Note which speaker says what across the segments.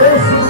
Speaker 1: ਇਹ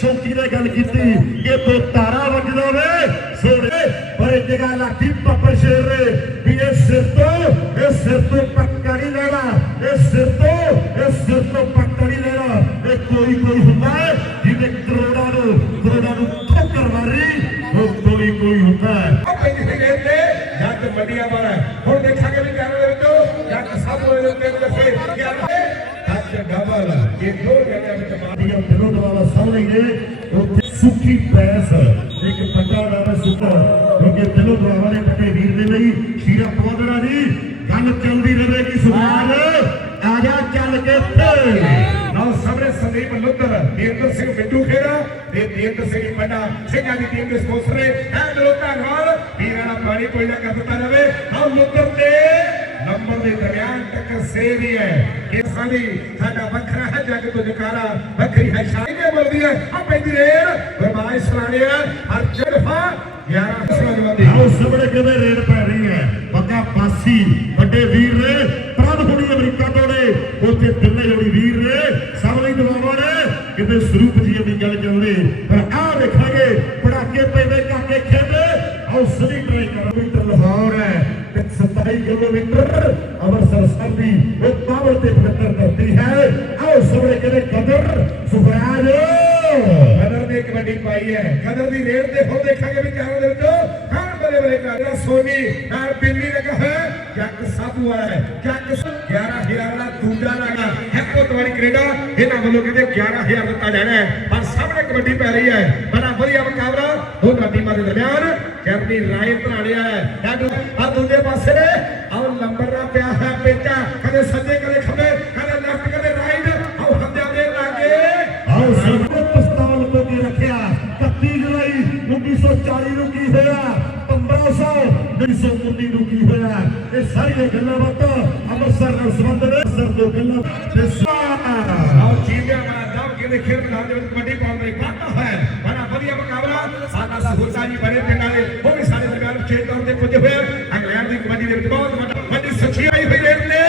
Speaker 1: ਸ਼ੌਕੀ ਨੇ ਗੱਲ ਕੀਤੀ ਕਿ ਤੋ ਤਾਰਾ ਵੱਜਦਾ ਵੇ। ਸੋਹਣੇ। ਪਰ ਇਹ ਜਗ੍ਹਾ ਲਾਠੀ ਪੱਪਰ ਸ਼ੇਰ ਰੇ ਵੀ ਇਹ ਸਿਰ ਤੋਂ, ਇਹ ਸਿਰ ਤੋਂ ਪੱਕਾ ਨਹੀਂ ਲੈਣਾ। ਇਹ ਸਿਰ ਤੋਂ, ਇਹ ਸਿਰ ਤੋਂ ਪੱਕਾ ਨਹੀਂ ਲੈਣਾ। ਇਹ ਕੋਈ ਕੋਈ ਹੁੰਦਾ ਹੈ ਜਿਹਨੇ ਕਰੋੜਾਂ ਨੂੰ ਕਰੋੜਾਂ ਨੂੰ ਠੋਕਰ ਮਾਰੀ। ਚੱਲ
Speaker 2: ਨਾਲ ਸਾਹਮਣੇ ਸੰਦੀਪ ਲੁੱਧਰ ਦੇਵਦਰ ਸਿੰਘ ਬਿੱਟੂ ਖੇੜਾ ਤੇ ਦੇਵਦਰ ਸਿੰਘ ਪੰਡਾ ਸਿੰਘਾਂ ਦੀ ਟੀਮ ਦੇ ਸਪਾਂਸਰ ਨੇ। ਹੈ ਦਿਲੋਂ ਧੰਨਵਾਦ। ਵੀਰਾਂ ਦਾ ਪਾਣੀ ਕੋਈ ਨਾ ਕਰ ਦਿੱਤਾ ਜਾਵੇ ਲੁੱਧਰ ਤੇ ਨੰਬਰ ਦੇ ਦਰਮਿਆਨ ਟੱਕਰ ਸੇਵ ਹੀ ਹੈ। ਕਿ ਸਾਡੀ ਸਾਡਾ ਵੱਖਰਾ ਹੈ, ਜੱਗ ਤੋਂ ਜਕਾਰਾ। ਵੱਖਰੀ ਹੈ ਸ਼ਾਹੀ ਬੋਲਦੀ ਹੈ। ਆ ਪੈਂਦੀ ਰੇਡ ਬਰਮਾਇਸ਼ ਸਲਾਣੀਆ ਹਰ ਜਗ੍ਹਾ 11 ਸਲਾਣੀ
Speaker 1: ਆਓ ਸਾਹਮਣੇ ਕਿਵੇਂ ਰੇਡ ਪੈ ਰਹੀ ਹੈ। ਬੱਗਾ ਪਾਸੀ ਵੱਡੇ ਵੀਰ ਨੇ। ਪ੍ਰਭ ਹੁਣੀ ਅਮਰੀਕਾ ਤੋਂ ਨੇ। ਉੱਥੇ ਤਿੰਨੇ ਜੋੜੀ ਵੀਰ ਨੇ ਸਾਹਮਣੇ ਦਵਾਵਾ ਨੇ ਕਿਤੇ ਸਰੂਪ ਜੀ ਦੀ ਗੱਲ ਚੱਲਦੇ ਪਰ ਆਹ ਵੇਖਾਂਗੇ ਪੜਾਕੇ ਪੈਂਦੇ, ਕਾਕੇ ਖੇਡੇ ਆਓ ਸਦੀ ਟਰਾਈ ਕਰ ਮੀਟਰ ਲਾਹੌਰ ਹੈ, ਤੇ 27 ਕਿਲੋਮੀਟਰ ਅੰਮ੍ਰਿਤਸਰ ਸਾਹਿਬ ਦੀ ਉਹ ਪਾਵਰ ਤੇ ਪੱਤਰ ਧਰਤੀ ਹੈ। ਆਓ ਸਾਹਮਣੇ ਕਿਤੇ ਕਦਰ, ਸੁਖਰਾਜ।
Speaker 2: ਕਦਰ ਦੀ ਕਬੱਡੀ ਪਾਈ ਹੈ। ਕਦਰ ਦੀ ਰੇਡ ਤੇ ਹੁਣ ਦੇਖਾਂਗੇ ਵੀ ਕੈਮਰੇ ਦੇ ਵਿੱਚੋਂ ਹਾਂ ਬਲੇ ਬਲੇ ਕਰ ਸੋਨੀ, ਨਾਲ ਬਿੱਲੀ ਲਗਾ ਹੈ ਜੱਗ ਸਾਧੂ ਵਾਲਾ ਹੈ, ਜੱਗ 11000 ਦਾ ਦੂਜਾ ਲਾਗਾ ਵਾਰੀ ਤਵਾਰੀ ਕੈਨੇਡਾ, ਇਹਨਾਂ ਵੱਲੋਂ ਕਹਿੰਦੇ 11000 ਦਿੱਤਾ ਜਾਣਾ ਹੈ, ਪਰ ਸਾਹਮਣੇ ਕਬੱਡੀ ਪੈ ਰਹੀ ਹੈ। ਬੜਾ ਵਧੀਆ ਮੁਕਾਬਲਾ ਦੋਨਾਂ ਟੀਮਾਂ ਦੇ ਦਰਮਿਆਨ ਕੈਪਟਨ ਰਾਏ ਧਰਾੜਿਆ ਹੈ। ਆ ਦੂਜੇ ਪਾਸੇ ਨੇ। ਆਹ ਲੰਬਰ ਦਾ ਪਿਆ ਹੈ, ਪੇਚਾ ਕਦੇ ਸੱਜੇ
Speaker 1: 1919 ਨੂੰ ਕੀ ਹੋਇਆ ਇਹ ਸਾਰੀਆਂ ਗੱਲਾਂ ਬਾਤਾਂ ਅੰਮ੍ਰਿਤਸਰ ਨਾਲ ਸੰਬੰਧ ਨੇ ਅੰਮ੍ਰਿਤਸਰ ਤੋਂ ਗੱਲਾਂ ਤੇ ਸਾ-
Speaker 2: ਆਓ ਚੀਜ਼ਾਂ ਵਾਲਾ ਦਮ ਕੇ ਖੇਡ ਮੈਦਾਨ ਦੇ ਵਿੱਚ ਕਬੱਡੀ ਪਾਉਣ ਲਈ ਵਾਧਾ ਹੈ ਬੜਾ ਵਧੀਆ ਮੁਕਾਬਲਾ ਸਾਡਾ ਸਹੂਲਤਾਂ ਜੀ ਬੜੇ ਪਿੰਡਾਂ ਦੇ ਉਹ ਵੀ ਸਾਡੇ ਦਰਮਿਆਨ ਖੇਡ ਤੌਰ ਤੇ ਪੁੱਜੇ ਹੋਏ ਹਨ। ਇੰਗਲੈਂਡ ਦੀ ਕਬੱਡੀ ਦੇ ਵਿੱਚ ਬਹੁਤ ਵੱਡਾ ਵੱਡੀ ਸੱਚੀ ਆਈ ਹੋਈ ਰੇਡ ਨੇ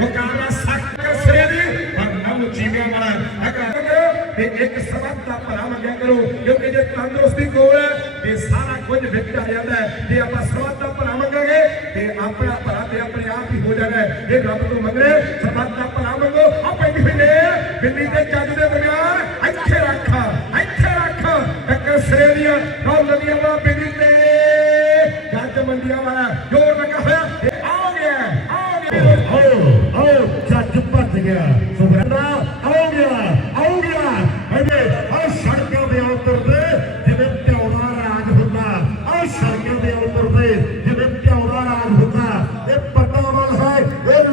Speaker 2: ਮੁਕਾਬਲਾ ਸਖਤ ਕਰ ਸਿਰੇ ਦੀ ਪਰ ਨਵ ਜੀਵਿਆਂ ਵਾਲਾ ਅਗਰ ਤੇ ਇੱਕ ਸਬਕ ਦਾ ਭਰਾ ਮੰਗਿਆ ਕਰੋ ਕਿਉਂਕਿ ਜੇ ਤੰਦਰੁਸਤੀ ਕੋਲ ਹੈ ਤੇ ਸਾਰਾ ਕੁਝ ਵਿੱਚ ਆ ਜਾਂਦਾ ਹੈ ਜੇ ਆਪਾਂ ਸਬਕ ਦਾ ਭਰਾ ਮੰਗਾਂਗੇ ਤੇ ਆਪਣਾ ਭਰਾ ਤੇ ਆਪਣੇ ਆਪ ਹੀ ਹੋ ਜਾਣਾ ਇਹ ਰੱਬ ਤੋਂ ਮੰਗਣੇ ਸਬਕ ਦਾ ਭਰਾ ਮੰਗੋ ਆ ਪੈਂਦੀ ਹੋਈ ਨੇ ਬਿੱਲੀ ਤੇ ਜੱਜ ਦੇ ਦਰਮਿਆਨ ਇੱਥੇ ਰੱਖ ਇੱਥੇ ਰੱਖ। ਟੱਕਰ ਸਿਰੇ ਦੀਆਂ, ਨੌ ਨਦੀਆਂ ਵਾਲਾ ਬਿੱਲੀ ਤੇ। ਜੱਜ ਮੰਡੀਆਂ ਵਾਲਾ, ਜੋਰ ਲੱਗਾ ਹੋਇਆ। ਇਹ ਆ ਗਿਆ ਆ ਗਿਆ।
Speaker 1: ਆਓ ਆਓ, ਜੱਜ ਭੱਜ ਗਿਆ।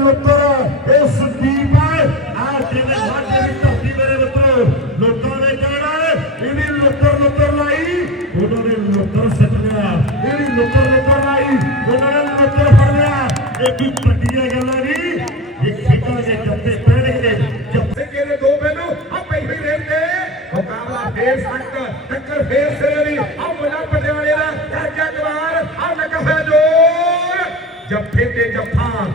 Speaker 1: ਇਹ ਇਹ ਸੰਦੀਪ ਹੈ। ਆ ਜਿਹਨੇ ਵਾਟੇ ਦੀ ਧਰਤੀ ਮੇਰੇ ਮਿੱਤਰੋ, ਲੋਕਾਂ ਨੇ ਕਹਿਣਾ ਇਹਦੀ ਲੁੱਤਰ ਲੁੱਤਰ ਲਾਈ, ਉਹਨਾਂ ਨੇ ਲੁੱਤਰ ਸੱਟ ਲਿਆ। ਇਹਦੀ ਲੁੱਤਰ ਲੁੱਤਰ ਲਾਈ, ਉਹਨਾਂ ਨੇ ਲੁੱਤਰ ਫੜ ਲਿਆ। ਇਹ ਵੀ ਵੱਡੀਆਂ ਗੱਲਾਂ ਨਹੀਂ ਇਹ ਖੇਡਾਂ ਦੇ ਜੱਫੇ ਪੈਣਗੇ ਜੱਫੇ
Speaker 2: ਸਿੱਕੇ ਦੋ ਮੈਨੂੰ? ਆ ਪਈ ਹੋਈ ਮੁਕਾਬਲਾ ਫੇਰ ਸਖਤ ਟੱਕਰ ਫੇਰ ਸਿਰੇ ਦੀ। ਆ ਬਣਾ ਪਟਿਆਲੇ ਦਾ ਕਰਜਾ ਜਵਾਰ ਆ ਲੱਗਾ ਹੋਇਆ ਜੋਰ। ਜੱਫੇ ਤੇ ਜੱਫਾ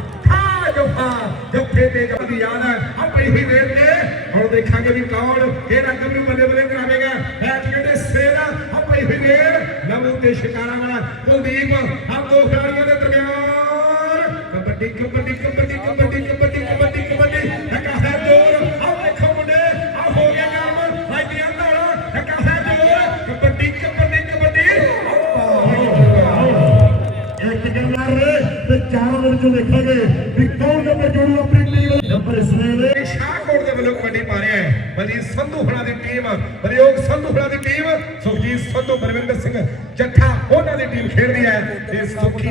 Speaker 2: ਆ ਪਈ ਹੋਈ ਤੇ ਹੁਣ ਦੇਖਾਂਗੇ ਵੀ ਕੌਣ ਕਿਹੜਾ ਕੰਮ ਬੱਲੇ ਬੱਲੇ ਕਰਾਵੇਗਾ। ਮੈਚ ਕਹਿੰਦੇ ਸੇਰਾ ਆ ਪਈ ਹੋਈ ਰੇਡ ਤੇ ਸ਼ਿਕਾਰਾ ਵਾਲਾ ਕੁਲਦੀਪ ਆ ਦੋ ਖਿਡਾਰੀਆਂ ਦੇ ਦਰਮਿਆਨ। ਕਬੱਡੀ ਕਬੱਡੀ ਕਬੱਡੀ ਕਬੱਡੀ ਕਬੱਡੀ ਕਬੱਡੀ ਕਬੱਡੀ। ਲੱਗਾ ਹੈ ਜੋਰ। ਆ ਦੇਖੋ ਮੁੰਡੇ ਆ ਹੋ ਗਿਆ ਕੰਮ। ਲਾਈਆਂ ਧਾਰਾ ਲੱਗਾ ਹੈ ਜੋਰ। ਕਬੱਡੀ ਕਬੱਡੀ ਕਬੱਡੀ।
Speaker 1: ਇੱਕ ਗੱਲ ਰੇ ਤੇ ਚਾਰਾਂ ਦੇ ਵਿੱਚੋਂ ਦੇਖਾਂਗੇ ਵੀ ਕੌਣ ਨੰਬਰ ਜੋੜੂ ਆਪਣੀ ਟੀਮ ਨੰਬਰ ਇਸ ਵੇਲੇ
Speaker 2: ਇਹ ਸ਼ਾਹਕੋਟ ਦੇ ਵੱਲੋਂ ਕਬੱਡੀ ਪਾ ਰਿਹਾ ਹੈ। ਬਲੀ ਸੰਧੂ ਹੁਣਾਂ ਦੀ ਟੀਮ ਬਲਿਓਗ ਸੰਧੂ ਹੁਣਾਂ ਦੀ ਟੀਮ, ਸੁਖਜੀਤ ਸੰਧੂ, ਬਲਵਿੰਦਰ ਸਿੰਘ ਜੱਠਾ, ਉਹਨਾਂ ਦੀ ਟੀਮ ਖੇਡਦੀ ਹੈ। ਤੇ ਸੁਖੀ